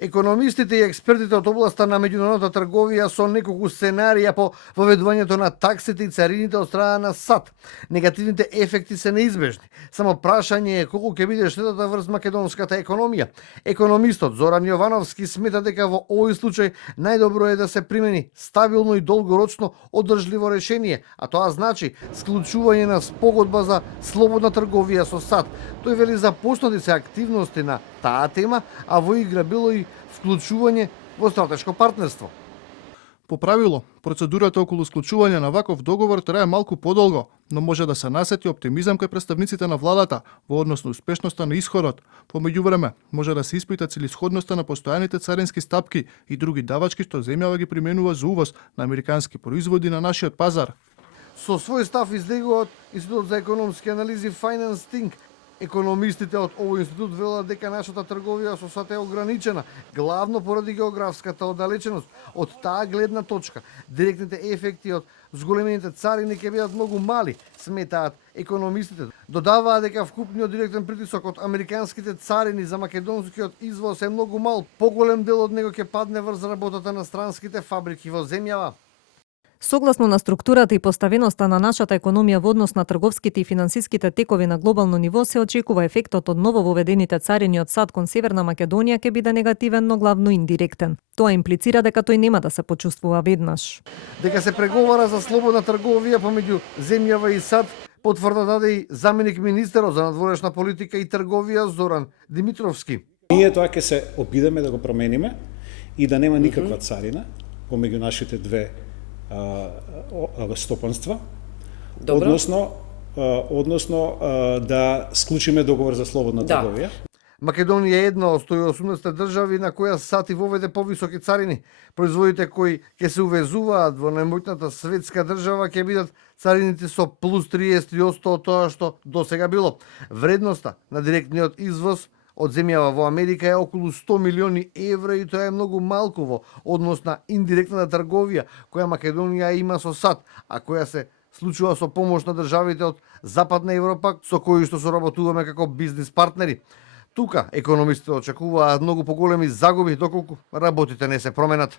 Економистите и експертите од областа на меѓународната трговија со неколку сценарија по воведувањето на таксите и царините од страна на САД. Негативните ефекти се неизбежни. Само прашање е колку ќе биде штетата врз македонската економија. Економистот Зоран Јовановски смета дека во овој случај најдобро е да се примени стабилно и долгорочно одржливо решение, а тоа значи склучување на спогодба за слободна трговија со САД. Тој вели започнати се активности на таа тема, а во игра било и вклучување во стратешко партнерство. По правило, процедурата околу склучување на ваков договор трае малку подолго, но може да се насети оптимизам кај представниците на владата во однос на успешноста на исходот. По меѓувреме, може да се испита целисходноста на постојаните царински стапки и други давачки што земјава ги применува за увоз на американски производи на нашиот пазар. Со свој став излегува Институт за економски анализи Finance Think. Економистите од овој институт велат дека нашата трговија со САД е ограничена, главно поради географската оддалеченост. Од таа гледна точка, директните ефекти од зголемените царини ќе бидат многу мали, сметаат економистите. Додаваат дека вкупниот директен притисок од американските царини за македонскиот извоз е многу мал, поголем дел од него ќе падне врз работата на странските фабрики во земјава. Согласно на структурата и поставеноста на нашата економија во однос на трговските и финансиските текови на глобално ниво, се очекува ефектот од ново воведените царини од САД кон Северна Македонија ќе биде негативен, но главно индиректен. Тоа имплицира дека тој нема да се почувствува веднаш. Дека се преговара за слободна трговија помеѓу земјава и САД, потврда даде и заменик министерот за надворешна политика и трговија Зоран Димитровски. Ние тоа ќе се обидеме да го промениме и да нема никаква царина помеѓу нашите две стопанства, односно да склучиме договор за слободна трговија. Македонија е една од 180 држави на која САД и воведе повисоки царини. Производите кои ќе се увезуваат во најмоќната светска држава ќе бидат царините со плюс 30% од тоа што досега било. Вредноста на директниот извоз од земјава во Америка е околу 100 милиони евра и тоа е многу малку во однос на индиректната трговија која Македонија има со САД, а која се случува со помош на државите од Западна Европа со кои што соработуваме како бизнис партнери. Тука економистите очекуваат многу поголеми загуби доколку работите не се променат.